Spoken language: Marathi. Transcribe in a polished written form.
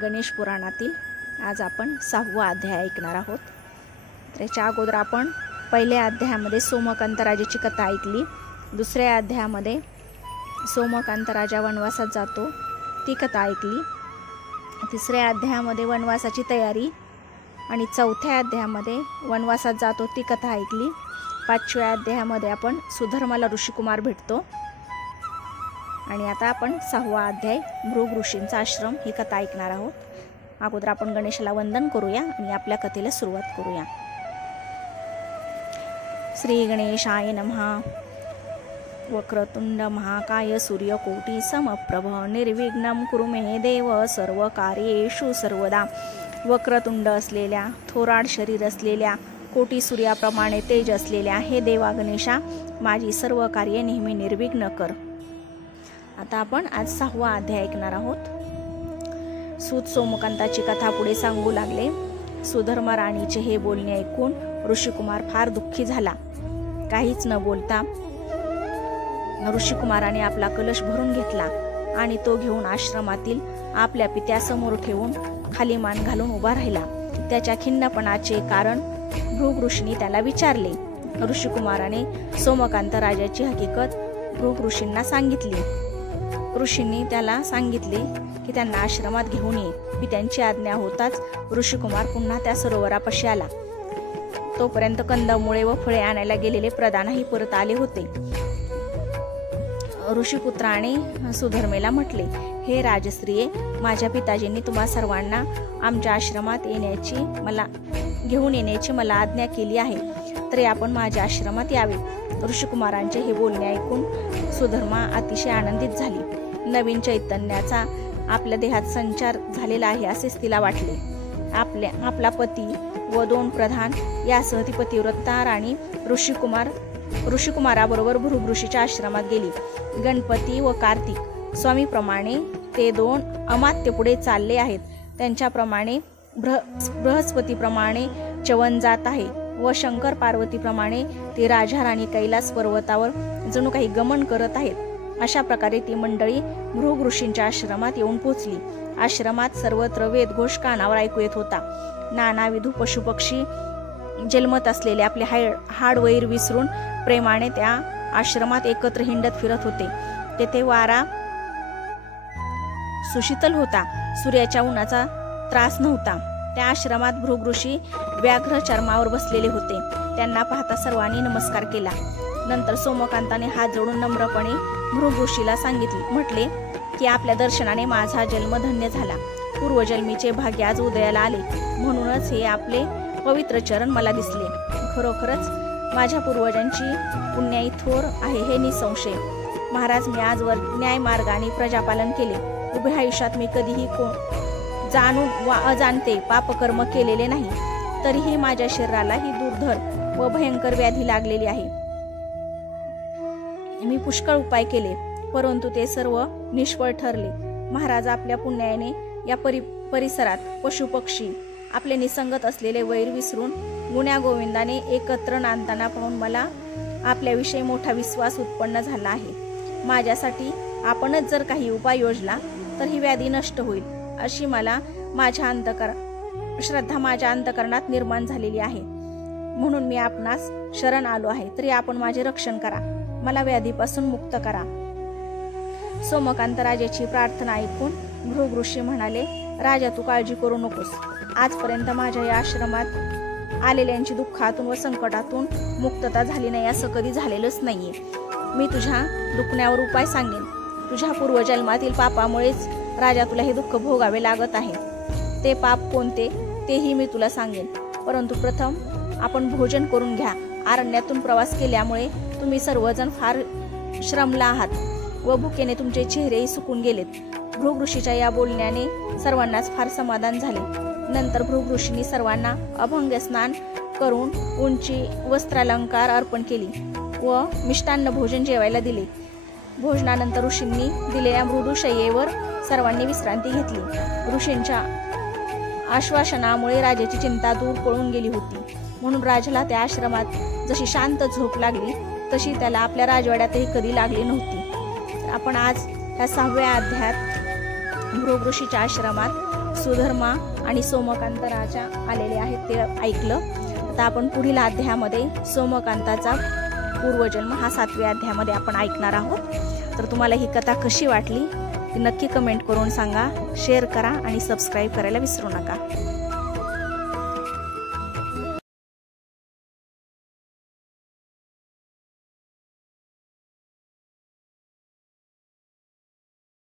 गणेश पुराणातील आज आपण 6वा अध्याय ऐकणार आहोत। त्याच्या अगोदर आपण पहिल्या अध्यायामध्ये सोमकांत राजाची कथा ऐकली। दुसऱ्या अध्यायामध्ये सोमकांत राजा वनवासात जातो ती कथा ऐकली। तिसऱ्या अध्यायामध्ये वनवासाची तयारी आणि चौथ्या अध्यायामध्ये वनवासात जातो ती कथा ऐकली। पाचव्या अध्यायामध्ये आपण सुधर्माला ऋषिकुमार भेटतो आणि आता आपण 6वा अध्याय भृग ऋषींचा आश्रम ही कथा ऐकणार आहोत। अगोदर आपण गणेशाला वंदन करूया आणि आपल्या कथेला सुरुवात करूया। श्री गणेशाय नमः। वक्रतुंड महाकाय सूर्यकोटि समप्रभ निर्विघ्नं कुरु मे देव सर्वकार्येषु सर्वदा। वक्रतुंड असलेल्या, थोराड शरीर असलेल्या, कोटी सूर्याप्रमाणे तेज असलेल्या हे देवा गणेशा, माझी सर्व कार्ये नेहमी निर्विघ्न कर। आता आपण आज 6वा अध्याय ऐकणार आहोत। सूत सोमकांताची कथा पुढे सांगू लागले। सुधर्म राणीचे हे बोलणे ऐकून ऋषिकुमार फार दुःखी झाला। काहीच न बोलता ऋषिकुमाराने आपला कलश भरून घेतला आणि तो घेऊन आश्रमातील आपल्या पित्यासमोर ठेवून खाली मान घालून उभा राहिला। त्याच्या खिन्नपणाचे कारण भृग ऋषींनी त्याला विचारले। ऋषिकुमाराने सोमकांत राजाची हकीकत भृग ऋषींना सांगितली। ऋषींनी त्याला सांगितले की त्यांना आश्रमात घेऊन ये। पित्यांची आज्ञा होताच ऋषिकुमार पुन्हा त्या सरोवरापाशी आला। तोपर्यंत कंदमुळे व फळे आणायला गेलेले प्रधानही परत आले होते। ऋषिपुत्राने सुधर्मेला म्हटले, हे राजश्रिये, माझ्या पिताजींनी तुम्हा सर्वांना आमच्या आश्रमात घेऊन येण्याची मला आज्ञा केली आहे, तरी आपण माझ्या आश्रमात यावे। ऋषिकुमारांचे हे बोलणे ऐकून सुधर्मा अतिशय आनंदित झाली। नवीन चैतन्याचा आपल्या देहात संचार झालेला आहे असेच तिला वाटले। आपला पती व 2 प्रधान यासह ती पतिव्रता राणी ऋषिकुमाराबरोबर भृग ऋषीच्या आश्रमात गेली। गणपती व कार्तिक स्वामीप्रमाणे ते 2 अमात्य पुढे चालले आहेत। त्यांच्याप्रमाणे बृहस्पतीप्रमाणे च्यवन जात आहे व शंकर पार्वतीप्रमाणे ते राजा राणी कैलास पर्वतावर जणू काही गमन करत आहेत। अशा प्रकारे ती मंडळी भृग ऋषींच्या आश्रमात येऊन पोहोचली। आश्रमात सर्वत्र वेदघोष कानावर ऐकू येत होता। नानाविध पशुपक्षी जन्मत असलेले आपले हाडवैर विसरून प्रेमाने त्या आश्रमात एकत्र हिंडत फिरत होते। तेथे वारा सुशीतल होता, सूर्याच्या उन्हाचा त्रास नव्हता। त्या आश्रमात भृग ऋषी व्याघ्र चर्मावर बसलेले होते। त्यांना पाहता सर्वांनी नमस्कार केला। नंतर सोमकांताने हात जोडून नम्रपणे भृग ऋषीला म्हटले की आपल्या दर्शनाने माझा जन्म धन्य झाला। पूर्वजन्मीचे भाग्य आज उदयाला आले, म्हणूनच हे आपले पवित्र चरण मला दिसले। खरोखरच माझ्या पूर्वजांची पुण्याई थोर आहे हे निसंशय। महाराज, मी आजवर न्याय मार्गाने प्रजापालन केले। उभ्या आयुष्यात मी कधीही जाणून वा अजाणते पापकर्म केलेले नाही, तरीही माझ्या शरीराला ही दुर्धर व भयंकर व्याधी लागलेली आहे। मी पुष्कळ उपाय केले, परंतु ते सर्व निष्फळ ठरले। महाराज, आपल्या पुण्याने या परिसरात पशुपक्षी आपले निसंगत असलेले वैर विसरून गुण्या गोविंदाने एकत्र नांदताना पाहून मला आपल्याविषयी मोठा विश्वास उत्पन्न झाला आहे। माझ्यासाठी आपणच जर काही उपाय योजला तर ही व्याधी नष्ट होईल, अशी मला श्रद्धा माझ्या अंतकरणात निर्माण झालेली आहे। म्हणून मी आपणास शरण आलो आहे, तरी आपण माझे रक्षण करा, मला व्याधीपासून मुक्त करा। सोमकांत राजाची प्रार्थना ऐकून भृग ऋषी म्हणाले, राजा, तू काळजी करू नकोस। आजपर्यंत माझ्या या आश्रमात आलेल्यांची दुःखातून व संकटातून मुक्तता झाली नाही असं कधी झालेलंच नाहीये। मी तुझ्या दुखण्यावर उपाय सांगेन। तुझ्या पूर्वजन्मातील पापामुळेच राजा तुला हे दुःख भोगावे लागत आहे। ते पाप कोणते तेही मी तुला सांगेन, परंतु प्रथम आपण भोजन करून घ्या। अरण्यातून प्रवास केल्यामुळे तुम्ही सर्वजण फार श्रमला आहात व भुकेने तुमचे चेहरेही सुकून गेलेत। भृग ऋषीच्या या बोलण्याने सर्वांनाच फार समाधान झाले। नंतर भृग ऋषींनी सर्वांना अभंग स्नान करून उंची वस्त्रालंकार अर्पण केली व मिष्टान्न भोजन जेवायला दिले। भोजनानंतर ऋषींनी दिलेल्या मृदू शय्येवर सर्वांनी विश्रांती घेतली। ऋषींच्या आश्वासनामुळे राजाची चिंता दूर पळून गेली होती, म्हणून राजाला त्या आश्रमात जशी शांत झोप लागली तशी त्याला आपल्या राजवाड्यातही कधी लागली नव्हती। आपण आज ह्या 6व्या अध्यायात भृग ऋषीच्या आश्रमात सुधर्मा आणि सोमकांत राजा आलेले आहेत ते ऐकलं. आता आपण पुढील अध्यायामध्ये सोमकांताचा पूर्वजन्म हा 7व्या अध्यायामध्ये आपण ऐकणार आहोत. तर तुम्हाला ही कथा कशी वाटली ती नक्की कमेंट करून सांगा. शेअर करा आणि सबस्क्राईब करायला विसरू नका.